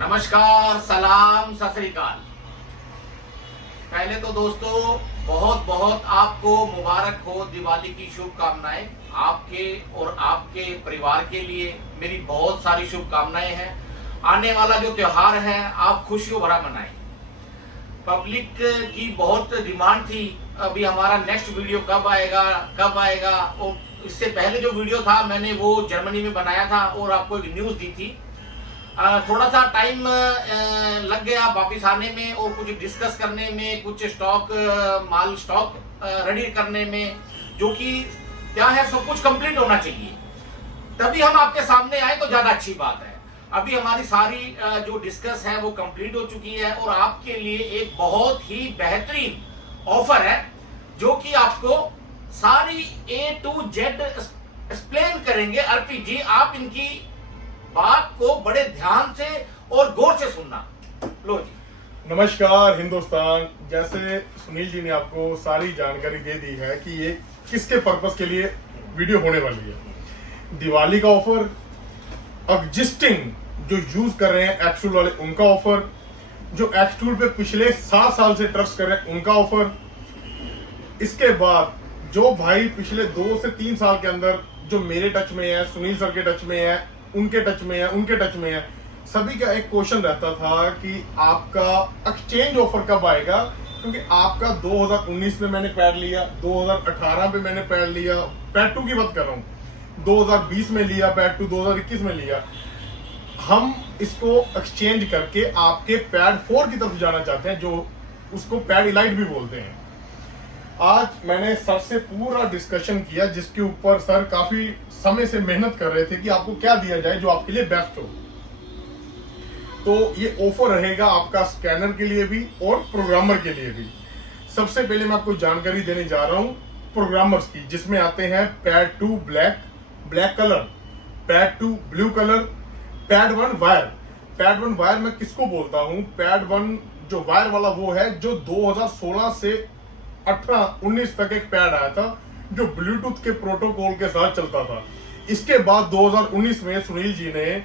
नमस्कार, सलाम, सत श्री अकाल। पहले तो दोस्तों बहुत बहुत आपको मुबारक हो, दिवाली की शुभकामनाएं। आपके और आपके परिवार के लिए मेरी बहुत सारी शुभकामनाएं हैं। आने वाला जो त्योहार है आप खुशियों भरा मनाएं। पब्लिक की बहुत डिमांड थी अभी हमारा नेक्स्ट वीडियो कब आएगा। और इससे पहले जो वीडियो था मैंने वो जर्मनी में बनाया था और आपको एक न्यूज़ दी थी। थोड़ा सा टाइम लग गया वापिस आने में और कुछ डिस्कस करने में, कुछ माल स्टॉक रेडी करने में, जो कि क्या है सब कुछ कंप्लीट होना चाहिए तभी हम आपके सामने आए तो ज्यादा अच्छी बात है। अभी हमारी सारी जो डिस्कस है वो कंप्लीट हो चुकी है और आपके लिए एक बहुत ही बेहतरीन ऑफर है जो कि आपको सारी A to Z एक्सप्लेन करेंगे। अर्पित जी, आप इनकी बात को बड़े ध्यान से और गौर से सुनना। लो जी। नमस्कार हिंदुस्तान। जैसे सुनील जी ने आपको सारी जानकारी दे दी है कि ये किसके पर्पस के लिए वीडियो होने वाली है। दिवाली का ऑफर, एग्जिस्टिंग जो यूज कर रहे हैं एक्सटूल वाले उनका ऑफर, जो एक्सटूल पे पिछले 7 साल से ट्रस्ट कर रहे हैं उनका ऑफर। इसके बाद जो भाई पिछले 2 से 3 साल के अंदर जो मेरे टच में है, सुनील सर के टच में है, उनके टच में है, सभी का एक क्वेश्चन रहता था कि आपका एक्सचेंज ऑफर कब आएगा, क्योंकि आपका 2019 में मैंने पैड लिया, 2018 में मैंने पैड लिया, पैड 2 की बात कर रहा हूँ, 2020 में लिया पैड 2, 2021 में लिया। हम इसको एक्सचेंज करके आपके पैड 4 की तरफ जाना चाहते हैं, जो उसको पैड इलाइट भी बोलते हैं। आज मैंने सर से पूरा डिस्कशन किया जिसके ऊपर सर काफी समय से मेहनत कर रहे थे कि आपको क्या दिया जाए जो आपके लिए बेस्ट हो। तो ये ऑफर रहेगा आपका स्कैनर के लिए भी और प्रोग्रामर के लिए भी। सबसे पहले मैं आपको जानकारी देने जा रहा हूं प्रोग्रामर्स की, जिसमें आते हैं pad 2 black colour, pad 2 blue colour, pad 1 wire. Pad 1 wire मैं किसको बोलता हूं? पैड 1 जो वायर वाला वो है जो 2016 से 18-19 तक एक पैड आया था जो ब्लूटूथ के प्रोटोकॉल के साथ चलता था। इसके बाद 2019 में सुनील जी ने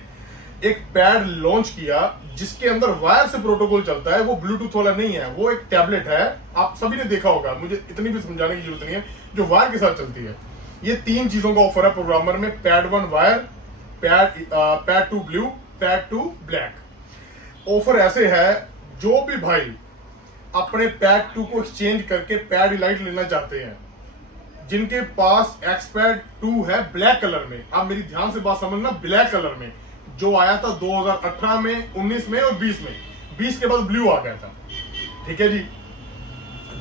एक पैड लॉन्च किया जिसके अंदर वायर से प्रोटोकॉल चलता है। वो ब्लूटूथ वाला नहीं है, वो एक टैबलेट है। आप सभी ने देखा होगा, मुझे इतनी भी समझाने की जरूरत नहीं है, जो वायर के साथ चलती है। ये 3 चीजों का ऑफर है प्रोग्रामर में, pad 1 wire, pad 2 blue, pad 2 black. Offer ऐसे है, जो भी भाई अपने पैड 2 को एक्सचेंज करके पैड इलाइट लेना चाहते हैं, जिनके पास एक्सपैड 2 है ब्लैक कलर में, आप मेरी ध्यान से बात समझना, ब्लैक कलर में जो आया था 2018 में, 19 में और 20 में, 20 के बाद ब्लू आ गया था, ठीक है जी।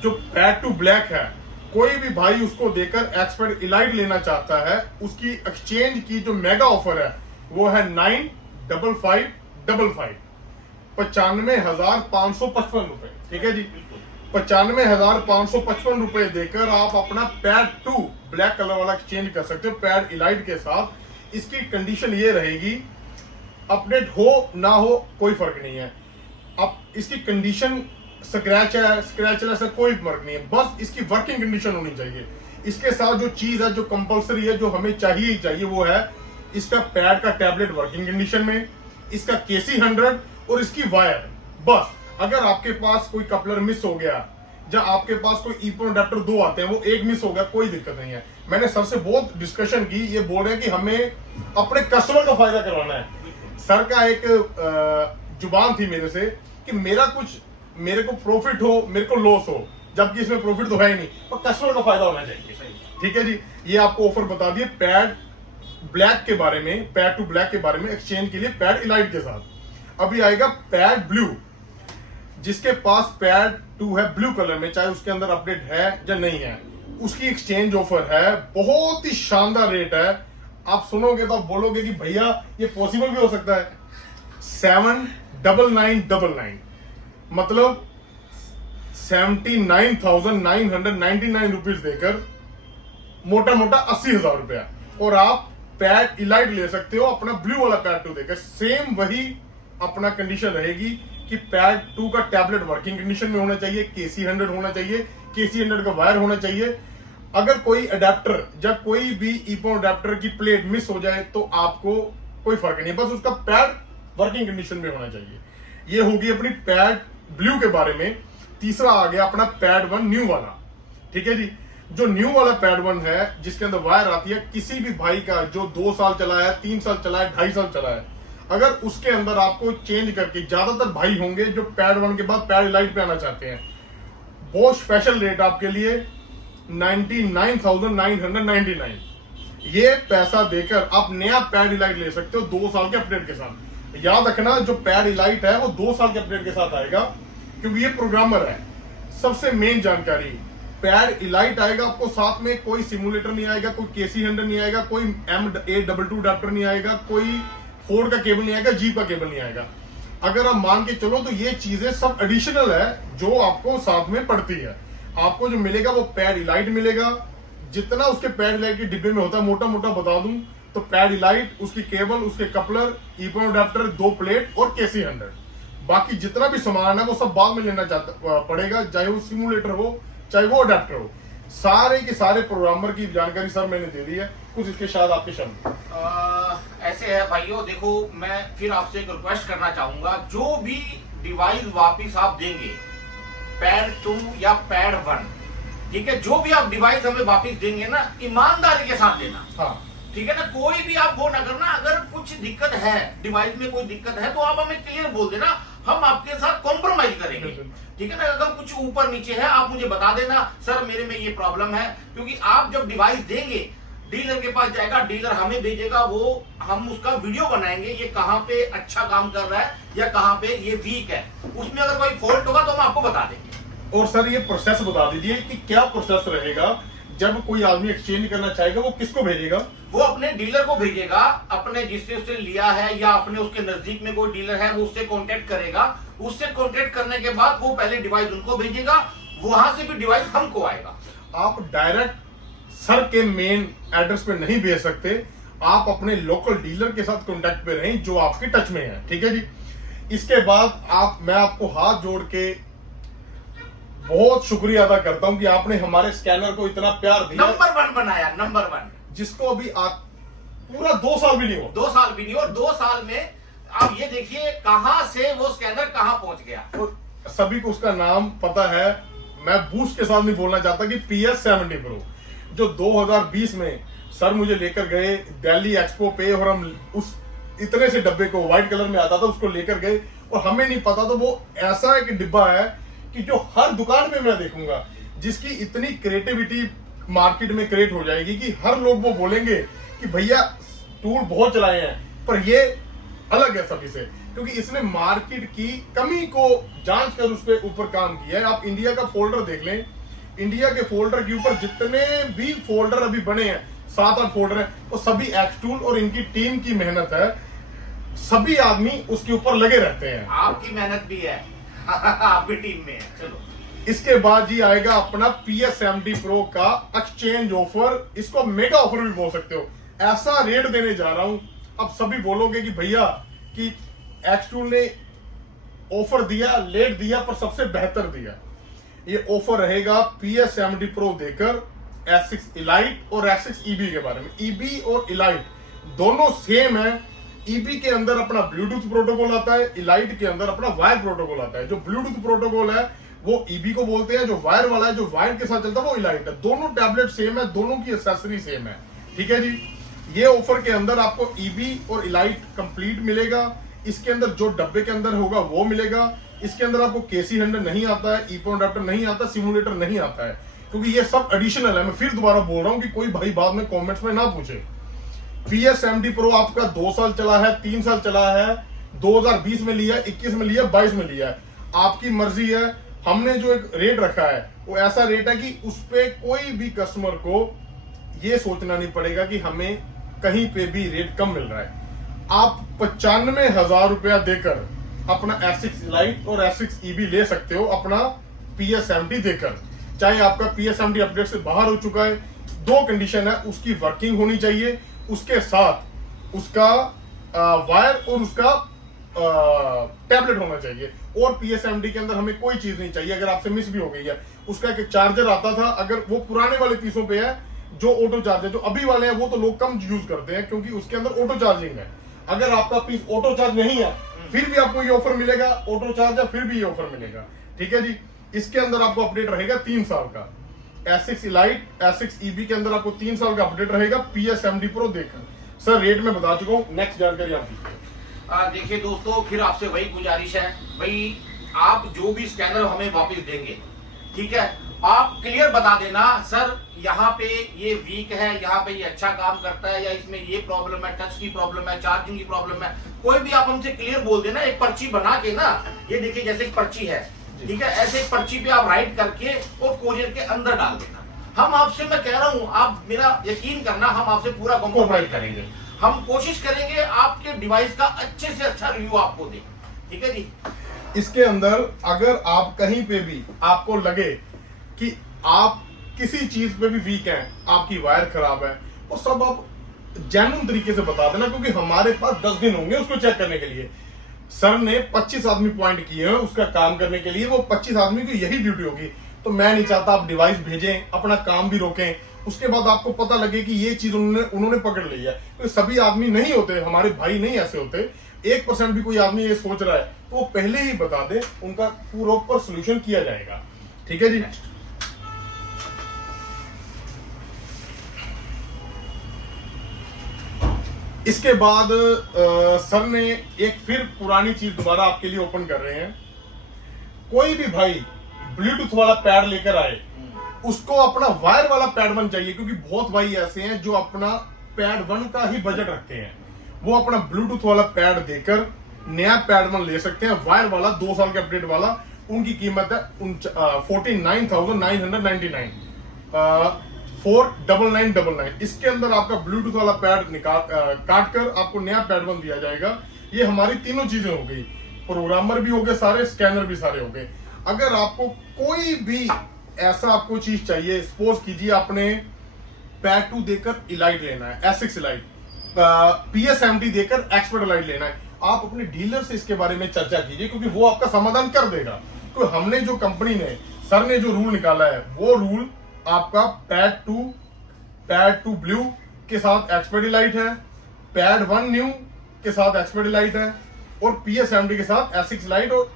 जो पैड 2 ब्लैक है, कोई भी भाई उसको देकर एक्सपैड इलाइट लेना चाहता है, उसकी एक्सचेंज की जो मेगा ऑफर है वो है 95555, 95,555 रुपए, ठीक है जी। 95,555 रुपए देकर आप अपना पैड 2 ब्लैक कलर वाला एक्सचेंज कर सकते हो पैड इलाइट के साथ। इसकी कंडीशन ये रहेगी, अपडेट हो ना हो कोई फर्क नहीं है। अब इसकी कंडीशन स्क्रैच है कोई फर्क नहीं है, बस इसकी वर्किंग कंडीशन होनी चाहिए। इसके साथ जो चीज है, जो कंपलसरी है, जो हमें चाहिए ही चाहिए, वो है इसका पैड का टैबलेट वर्किंग कंडीशन में, इसका KC100 और इसकी वायर। बस अगर आपके पास कोई कपलर मिस हो गया, जब आपके पास कोई ईपन अडेप्टर 2 आते हैं, वो एक मिस हो गया, कोई दिक्कत नहीं है। मैंने सर से बहुत डिस्कशन की, ये बोल रहे हैं कि हमें अपने कस्टमर का फायदा करवाना है। सर का एक जुबान थी मेरे से कि मेरे को प्रॉफिट हो, मेरे को लॉस हो, जबकि इसमें प्रॉफिट तो है ही नहीं, पर कस्टमर का फायदा होना चाहिए, ठीक है जी। ये आपको ऑफर बता दिए पैड ब्लैक के बारे में, पैड 2 ब्लैक के बारे में, एक्सचेंज के लिए पैड इलाइट के साथ। अभी आएगा पैड ब्लू, जिसके पास पैड 2 है ब्लू कलर में, चाहे उसके अंदर अपडेट है या नहीं है, उसकी एक्सचेंज ऑफर है, बहुत ही शानदार रेट है। आप सुनोगे तो आप बोलोगे कि भैया ये पॉसिबल भी हो सकता है। 79999, मतलब 79,999 रुपीज देकर मोटा मोटा 80,000 रुपया, और आप पैड इलाइट ले सकते हो अपना ब्लू वाला पैड 2 देकर। सेम वही अपना कंडीशन रहेगी कि पैड 2 का टैबलेट वर्किंग कंडीशन में होना चाहिए, KC100 होना चाहिए, KC100 का वायर होना चाहिए। अगर कोई अडेप्टर या कोई भी ईपो अडेप्टर की प्लेट मिस हो जाए तो आपको कोई फर्क नहीं, बस उसका पैड वर्किंग कंडीशन में होना चाहिए। ये होगी अपनी पैड ब्लू के बारे में। तीसरा आ गया अपना पैड 1 न्यू वाला, ठीक है जी। जो न्यू वाला पैड 1 है, जिसके अंदर वायर आती है, किसी भी भाई का जो 2 साल चला है, 3 साल चला है, 2.5 साल चला है, अगर उसके अंदर आपको चेंज करके, ज्यादातर भाई होंगे जो पैड 1 के बाद पैड इलाइट पे आना चाहते हैं, बहुत स्पेशल रेट आपके लिए 99,999। ये पैसा देकर आप नया पैड इलाइट ले सकते हो 2 साल के अपडेट के साथ। याद रखना, जो पैड इलाइट है वो 2 साल के अपडेट के साथ आएगा, क्योंकि ये प्रोग्रामर है। सबसे मेन जानकारी, पैड इलाइट आएगा आपको साथ में, कोई सिमुलेटर नहीं आएगा, कोई KC100 नहीं आएगा, कोई MA22 अडाप्टर नहीं आएगा, कोई फोर्ड का केबल नहीं आएगा, जीप का केबल नहीं आएगा। अगर आप मान के चलो तो ये चीजें सब एडिशनल है जो आपको साथ में पड़ती है। आपको जो मिलेगा वो पैड इलाइट मिलेगा। जितना उसके पैड इलाइट के डिब्बे में होता है, मोटा मोटा बता दूं तो पैड इलाइट, उसकी केबल, उसके कपलर, ईपन अडाप्टर, 2 प्लेट और KC100। बाकी जितना भी सामान है वो सब बाद में लेना पड़ेगा, चाहे वो सिमुलेटर हो, चाहे वो अडाप्टर हो। सारे के सारे प्रोग्रामर की जानकारी सर मैंने दे दी है। कुछ इसके साथ आपके शब्द ऐसे है भाइयों, देखो मैं फिर आपसे एक रिक्वेस्ट करना चाहूंगा, जो भी डिवाइस वापिस आप देंगे, पैड 2 या पैड 1, ठीक है, जो भी आप डिवाइस हमें वापिस देंगे ना, ईमानदारी के साथ देना। हाँ, ठीक है ना, कोई भी आप वो ना करना। अगर कुछ दिक्कत है, डिवाइस में कोई दिक्कत है, तो आप हमें क्लियर बोल देना, हम आपके साथ कॉम्प्रोमाइज करेंगे। ठीक है ना, अगर कुछ ऊपर नीचे है आप मुझे बता देना, सर मेरे में ये प्रॉब्लम है। क्योंकि आप जब डिवाइस देंगे, डीलर के पास जाएगा, डीलर हमें भेजेगा, वो हम उसका वीडियो बनाएंगे, ये कहाँ पे अच्छा काम कर रहा है या कहाँ पे ये वीक है। उसमें अगर कोई फॉल्ट होगा तो हम आपको बता देंगे। और सर ये प्रोसेस बता दीजिए कि क्या प्रोसेस रहेगा जब कोई आदमी एक्सचेंज करना चाहेगा, वो किसको भेजेगा? वो अपने डीलर को भेजेगा, अपने जिससे उसने लिया है या अपने उसके नजदीक में कोई डीलर है, वो उससे कांटेक्ट करेगा। उससे कांटेक्ट करने के बाद वो पहले डिवाइस उनको भेजेगा, वहां से भी डिवाइस हमको आएगा। आप डायरेक्ट सर के मेन एड्रेस पे नहीं भेज सकते, आप अपने लोकल डीलर के साथ कांटेक्ट पे रहें जो आपके टच में है। ठीक है जी। इसके बाद मैं आपको हाथ जोड़ के बहुत शुक्रिया अदा करता हूं कि आपने हमारे स्कैनर को इतना प्यार दिया, नंबर 1 बनाया, नंबर 1, जिसको अभी आप पूरा 2 साल भी नहीं हो, 2 साल भी नहीं, और 2 साल में आप ये देखिए कहां से वो स्कैनर कहां पहुंच गया। और सभी को उसका नाम पता है। मैं बूस्ट के साथ नहीं बोलना चाहता कि PS70 Pro, जो 2020 में सर मुझे लेकर गए दिल्ली एक्सपो पे, और हम उस इतने से डब्बे को व्हाइट कलर में आता था उसको लेकर गए, और हमें नहीं पता था वो ऐसा एक डिब्बा है कि जो हर दुकान पे मैं देखूंगा, जिसकी इतनी क्रिएटिविटी मार्केट में क्रिएट हो जाएगी कि हर लोग वो बोलेंगे कि भैया टूल बहुत चलाए हैं, पर ये अलग है सभी से, क्योंकि इसने मार्केट की कमी को जांच कर उस पर ऊपर काम किया है। आप इंडिया का फोल्डर देख लें, इंडिया के फोल्डर के ऊपर जितने भी फोल्डर अभी बने हैं, 7-8 फोल्डर हैं, वो सभी एक्सटूल और इनकी टीम की मेहनत है। सभी आदमी उसके ऊपर लगे रहते हैं। आपकी मेहनत भी है, आपकी टीम में है। चलो, इसके बाद जी आएगा अपना PS70 Pro का एक्सचेंज ऑफर। इसको मेगा ऑफर भी बोल सकते हो। ऐसा रेट देने जा रहा हूं, अब सभी बोलोगे कि भैया कि एक्सटूल ने ऑफर दिया, लेट दिया, पर सबसे बेहतर दिया। ये ऑफर रहेगा PS70 Pro देकर S6 Elite और S6 EB के बारे में। EB और Elite दोनों सेम है। EB के अंदर अपना ब्लूटूथ प्रोटोकॉल आता है, Elite के अंदर अपना वायर प्रोटोकॉल आता है। जो ब्लूटूथ प्रोटोकॉल है वो EB को बोलते हैं, जो वायर वाला है, जो वायर के साथ चलता है, वो Elite है। दोनों टैबलेट सेम है, दोनों की एक्सेसरी सेम है। ठीक है जी। ये ऑफर के अंदर आपको EB और Elite कंप्लीट मिलेगा। इसके अंदर जो डब्बे के अंदर होगा वो मिलेगा। इसके अंदर आपको KC100 नहीं आता है, ईपन अडाप्टर नहीं आता, सिमुलेटर नहीं आता है, क्योंकि ये सब एडिशनल है। मैं फिर दोबारा बोल रहा हूं कि कोई भाई बाद में कमेंट्स में ना पूछे। PS70 Pro आपका 2 साल चला है, 3 साल चला है, 2020 में लिया, 21 में लिया, 22 में लिया है, आपकी मर्जी है। हमने जो एक रेट रखा है वो ऐसा रेट है कि उस पे कोई भी कस्टमर को ये सोचना नहीं पड़ेगा कि हमें कहीं पे भी रेट कम मिल रहा है। आप 95,000 रुपया देकर अपना S6 Elite और S6 EB ले सकते हो अपना PS70 देकर। चाहे आपका PS70 अपडेट से बाहर हो चुका है, 2 कंडीशन है, उसकी वर्किंग होनी चाहिए, उसके साथ उसका वायर और उसका टैबलेट होना चाहिए। और PS70 के अंदर हमें कोई चीज नहीं चाहिए। अगर आपसे मिस भी हो गई है, उसका एक चार्जर आता था, अगर वो पुराने वाले पीसों पे है जो ऑटो चार्जर, जो अभी वाले हैं वो तो लोग कम यूज करते हैं क्योंकि उसके अंदर ऑटो चार्जिंग है। अगर आपका पीस ऑटो चार्ज नहीं है फिर भी आपको ये ऑफर मिलेगा, ऑटो चार्ज है फिर भी ये ऑफर मिलेगा। ठीक है जी। इसके अंदर आपको अपडेट रहेगा 3 साल का। S6 Elite, S6 EB के अंदर आपको 3 साल का अपडेट रहेगा PS70 Pro देकर। सर रेट में बता चुका हूँ, नेक्स्ट जानकारी आप दीजिए। देखिए दोस्तों, फिर आपसे वही गुजारिश है भाई, आप जो भी स्कैनर हमें वापस देंगे, ठीक है, आप क्लियर बता देना सर यहाँ पे ये वीक है, यहाँ पे ये अच्छा काम करता है, या इसमें ये प्रॉब्लम है, टच की प्रॉब्लम है, चार्जिंग की प्रॉब्लम है, कोई भी आप हमसे क्लियर बोल देना। एक पर्ची बना के ना, ये देखिए जैसे एक पर्ची है, ठीक है, ऐसे एक पर्ची पे आप राइट करके और कोरियर के अंदर डाल देना। हम आपसे, मैं कह रहा हूँ, आप मेरा यकीन करना, हम आपसे पूरा कॉम्प्रोमाइज करेंगे। हम कोशिश करेंगे आपके डिवाइस का अच्छे से अच्छा रिव्यू आपको दें। ठीक है जी। इसके अंदर अगर आप कहीं पे भी आपको लगे कि आप किसी चीज पे भी वीक हैं, आपकी वायर खराब है, वो सब आप जेन्युइन तरीके से बता देना, क्योंकि हमारे पास 10 दिन होंगे उसको चेक करने के लिए। सर ने 25 आदमी पॉइंट किए हैं उसका काम करने के लिए, वो 25 आदमी की यही ड्यूटी होगी। तो मैं नहीं चाहता आप डिवाइस भेजें, अपना काम भी रोकें, उसके बाद आपको पता लगे कि ये चीज उन्होंने पकड़ ली है। तो सभी आदमी नहीं होते, हमारे भाई नहीं ऐसे होते। 1% भी कोई आदमी ये सोच रहा है तो वो पहले ही बता दे, उनका प्रॉपर सोल्यूशन किया जाएगा। ठीक है जी। इसके बाद सर ने एक फिर पुरानी चीज दोबारा आपके लिए ओपन कर रहे हैं। कोई भी भाई ब्लूटूथ वाला पैड लेकर आए, उसको अपना वायर वाला पैड 1 चाहिए, क्योंकि बहुत भाई ऐसे हैं जो अपना पैड 1 का ही बजट रखते हैं। वो अपना ब्लूटूथ वाला पैड देकर नया पैड 1 ले सकते हैं, वायर वाला 2 साल के अपडेट वाला। उनकी कीमत है 49,999, 49999। इसके अंदर आपका ब्लूटूथ वाला पैड काट कर आपको नया पैड 1 दिया जाएगा। ये हमारी तीनों चीजें हो गई, प्रोग्रामर भी हो गए सारे, स्कैनर भी सारे हो गए। अगर आपको कोई भी ऐसा आपको चीज चाहिए, सपोज कीजिए आपने पैड 2 देकर इलाइट लेना है, S6 इलाइट, PS70 देकर एक्सपर्ट इलाइट लेना है, आप अपने डीलर से इसके बारे में चर्चा कीजिए, क्योंकि वो आपका समाधान कर देगा। तो हमने जो कंपनी ने, सर ने जो रूल निकाला है, वो रूल आपका पैड 2 ब्लू के साथ एक्सपर्ट इलाइट है, पैड 1 न्यू के साथ एक्सपर्ट इलाइट है, और PS70 के साथ S6 इलाइट और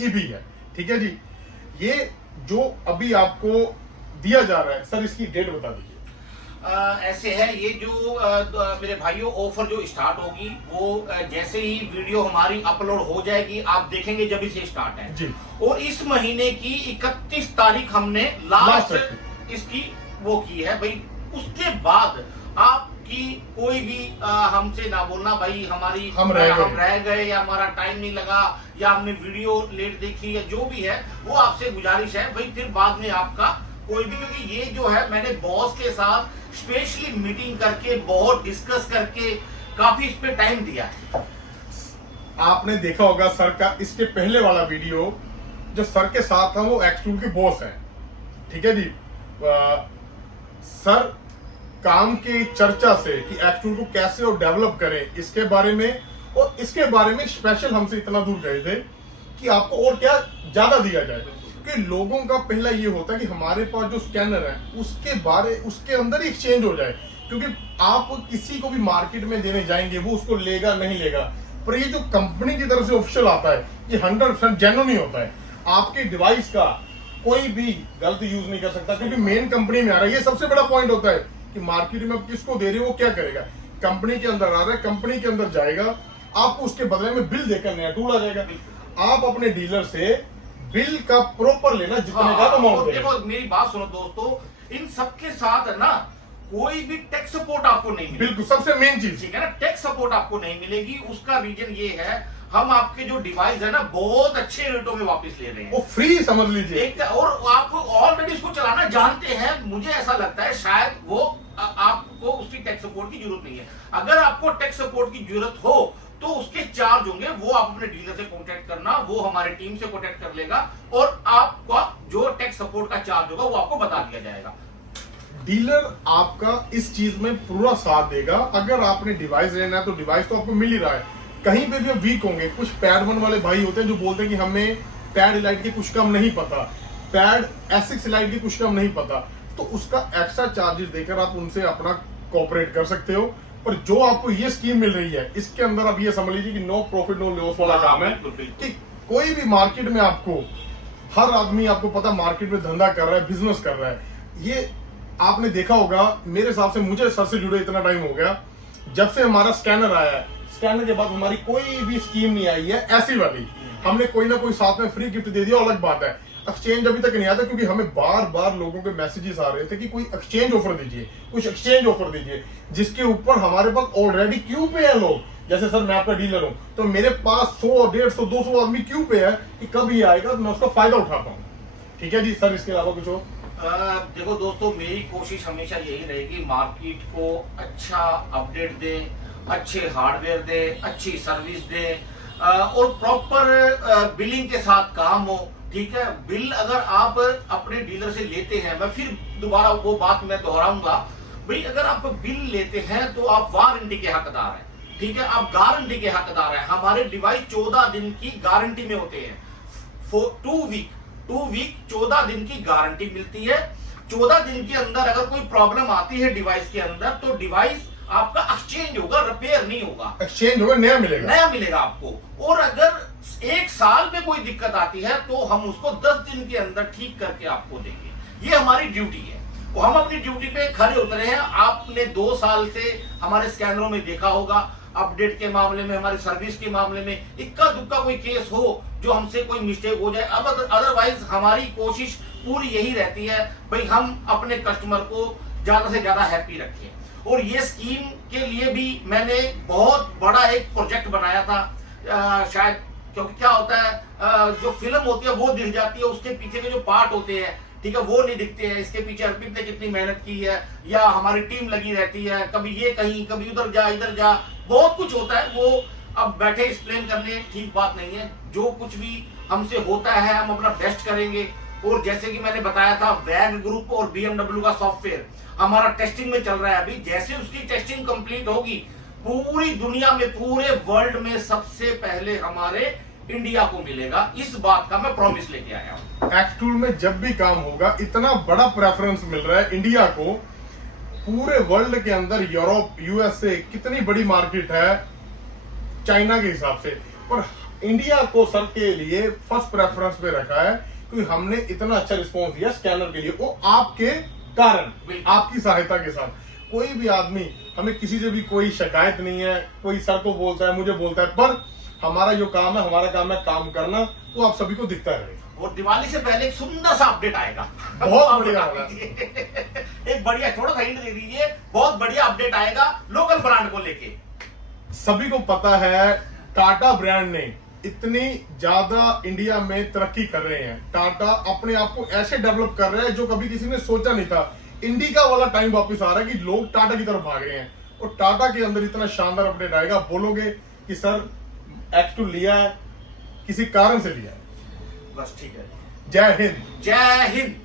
EB है। ठीक है जी। ये जो अभी आपको दिया जा रहा है, सर इसकी डेट बता दीजिए। ऐसे है, ये जो मेरे भाइयों ऑफर जो स्टार्ट होगी, वो जैसे ही वीडियो हमारी अपलोड हो जाएगी आप देखेंगे, जब से स्टार्ट है जी। और इस महीने की 31 तारीख हमने लास्ट इसकी वो की है भाई। उसके बाद आपकी कोई भी हमसे ना बोलना भाई हमारी हम रह गए या हमारा टाइम नहीं लगा या हमने वीडियो लेट देखी या जो भी है, वो आपसे गुजारिश है भाई, फिर बाद में आपका कोई भी, क्योंकि ये जो है मैंने बॉस के साथ स्पेशली मीटिंग करके बहुत डिस्कस करके काफी इस पे टाइम दिया है। आपने देखा होगा सर का इसके पहले वाला वीडियो, जो सर के साथ था वो एक्सट्रूड के बॉस हैं। ठीक है जी। सर काम की चर्चा से कि एक्सट्रूड को कैसे और डेवलप करें, इसके बारे में, और इसके बारे में स्पेशल हमसे इतना दूर गए थे कि आपको और क्या ज्यादा दिया जाए। कि लोगों का पहला ये होता है कि हमारे पास जो स्कैनर है उसके अंदर ही एक्सचेंज हो जाए, क्योंकि आप किसी को भी मार्केट में देने जाएंगे वो उसको लेगा नहीं लेगा, पर ये जो कंपनी की तरफ से ऑफिशियल आता है ये 100% जेन्युइन ही होता है। आपके डिवाइस का कोई भी गलत यूज नहीं कर सकता, क्योंकि मेन कंपनी में आ रहा है। ये सबसे बड़ा पॉइंट होता है कि मार्केट में आप किसको दे रहे हो, वो क्या करेगा। कंपनी के अंदर आ रहा है, कंपनी के अंदर जाएगा, आपको उसके बदले में बिल देकर नया टूल आ जाएगा। आप अपने डीलर से बिल का प्रॉपर लेना, जितने का अमाउंट देगा। देखो मेरी बात सुनो दोस्तों, इन सबके साथ है ना कोई भी टेक सपोर्ट आपको नहीं मिलेगी। बिल्कुल, सबसे मेन चीज, ठीक है ना, टेक सपोर्ट आपको नहीं मिलेगी। उसका रीजन ये है, हम आपके जो डिवाइस है ना बहुत अच्छे रेटों में वापस ले रहे हैं, वो फ्री समझ लीजिए। एक और आप ऑलरेडी इसको चलाना जानते हैं। मुझे ऐसा लगता है शायद वो आपको उसकी टेक सपोर्ट की जरूरत नहीं है। अगर आपको टेक सपोर्ट की जरूरत हो तो उसके चार्ज होंगे, वो आप अपने डीलर से कांटेक्ट करना, वो हमारे टीम से कांटेक्ट कर लेगा और आपका जो टेक सपोर्ट का चार्ज होगा वो आपको बता दिया जाएगा। डीलर आपका इस चीज में पूरा साथ देगा। अगर आपने डिवाइस लेना है तो डिवाइस तो आपको मिल ही रहा है, कहीं पे भी आप वीक होंगे। कुछ पैड 1 वाले भाई होते हैं जो बोलते हैं कि हमें पैड इलाइट के कुछ कम नहीं पता, पैड S6 इलाइट के कुछ कम नहीं पता, तो उसका एक्स्ट्रा चार्जेस देकर आप उनसे अपना कोऑपरेट कर सकते हो। पर जो आपको ये स्कीम मिल रही है इसके अंदर आप ये समझ लीजिए कि नो प्रॉफिट नो लॉस वाला काम है बिल्कुल, बिल्कुल। कि कोई भी मार्केट में आपको, हर आदमी आपको पता मार्केट में धंधा कर रहा है, बिजनेस कर रहा है। ये आपने देखा होगा, मेरे हिसाब से मुझे सर से जुड़े इतना टाइम हो गया, जब से हमारा स्कैनर आया है, स्कैनर के बाद हमारी कोई भी स्कीम नहीं आई है ऐसी वाली। हमने कोई ना कोई साथ में फ्री गिफ्ट दे दिया, अलग बात है। एक्सचेंज अभी तक नहीं आता, क्योंकि हमें बार बार लोगों के मैसेजेस आ रहे थे कि कोई एक्सचेंज ऑफर दीजिए, कुछ एक्सचेंज ऑफर दीजिए, जिसके ऊपर हमारे पास ऑलरेडी क्यू पे है लोग। जैसे सर मैं आपका डीलर हूं, तो मेरे पास 100, 150, 200 आदमी क्यू पे है कि कब ये आएगा तो मैं उसका फायदा उठाता हूँ। ठीक है जी सर, इसके अलावा कुछ और? देखो दोस्तों, मेरी कोशिश हमेशा यही रहेगी, मार्केट को अच्छा अपडेट दें, अच्छे हार्डवेयर दें, अच्छी सर्विस दें, और प्रॉपर बिलिंग के साथ काम हो। ठीक है, बिल अगर आप अपने डीलर से लेते हैं, मैं फिर दोबारा वो बात मैं दोहराऊंगा भाई, अगर आप बिल लेते हैं तो आप वारंटी के हकदार हैं। ठीक है, आप गारंटी के हकदार हैं। हमारे डिवाइस 14 दिन की गारंटी में होते हैं। 2 वीक 14 दिन की गारंटी मिलती है। 14 दिन के अंदर अगर कोई प्रॉब्लम आती है डिवाइस के अंदर, तो डिवाइस आपका एक्सचेंज होगा, रिपेयर नहीं होगा, एक्सचेंज होगा, नया मिलेगा आपको। और अगर 1 साल में कोई दिक्कत आती है तो हम उसको 10 दिन के अंदर ठीक करके आपको देंगे। ये हमारी ड्यूटी है, वो हम अपनी ड्यूटी पे खड़े उतरे हैं। आपने 2 साल से हमारे स्कैनरों में देखा होगा, अपडेट के मामले में, हमारी सर्विस के मामले में इक्का दुक्का कोई केस हो जो हमसे कोई मिस्टेक हो जाए, अब अदरवाइज हमारी कोशिश पूरी यही रहती है भाई, हम अपने कस्टमर को ज्यादा से ज्यादा हैप्पी रखें। और ये स्कीम के लिए भी मैंने बहुत बड़ा एक प्रोजेक्ट बनाया था। शायद क्योंकि क्या होता है, जो फिल्म होती है वो दिख जाती है, उसके पीछे के जो पार्ट होते हैं, ठीक है, वो नहीं दिखते हैं। इसके पीछे अर्पित ने कितनी मेहनत की है, या हमारी टीम लगी रहती है, कभी ये कहीं, कभी उधर जा, इधर जा, बहुत कुछ होता है। वो अब बैठे एक्सप्लेन करने ठीक बात नहीं है। जो कुछ भी हमसे होता है हम अपना बेस्ट करेंगे। और जैसे कि मैंने बताया था, वैग ग्रुप और BMW का सॉफ्टवेयर हमारा टेस्टिंग में चल रहा है अभी। जैसे उसकी टेस्टिंग कंप्लीट होगी, पूरी दुनिया में, पूरे वर्ल्ड में सबसे पहले हमारे इंडिया को मिलेगा। इस बात का मैं प्रॉमिस लेके आया हूँ। एक्चुअल में जब भी काम होगा, इतना बड़ा प्रेफरेंस मिल रहा है इंडिया को पूरे वर्ल्ड के अंदर। यूरोप, USA कितनी बड़ी मार्केट है चाइना के हिसाब से, पर इंडिया को सर के लिए फर्स्ट प्रेफरेंस पे रखा है, क्योंकि हमने इतना अच्छा रिस्पॉन्स दिया स्कैनर के लिए, वो आपके कारण, आपकी सहायता के साथ। कोई भी आदमी, हमें किसी से भी कोई शिकायत नहीं है, कोई सर को बोलता है, मुझे बोलता है, पर हमारा जो काम है, हमारा काम है काम करना, वो आप सभी को दिखता रहेगा। और दिवाली से पहले एक सुंदर सा अपडेट आएगा, बहुत बढ़िया होगा। एक बढ़िया, थोड़ा सा हिंट दे दीजिए, बहुत बढ़िया अपडेट आएगा लोकल ब्रांड को लेके। सभी को पता है टाटा ब्रांड ने इतनी ज्यादा इंडिया में तरक्की कर रहे हैं। टाटा अपने आप को ऐसे डेवलप कर रहे हैं जो कभी किसी ने सोचा नहीं था। इंडिका वाला टाइम वापस आ रहा है कि लोग टाटा की तरफ भाग रहे हैं, और टाटा के अंदर इतना शानदार अपडेट आएगा, बोलोगे कि सर X2 लिया है, किसी कारण से लिया है। बस ठीक है। जय हिंद। जय हिंद।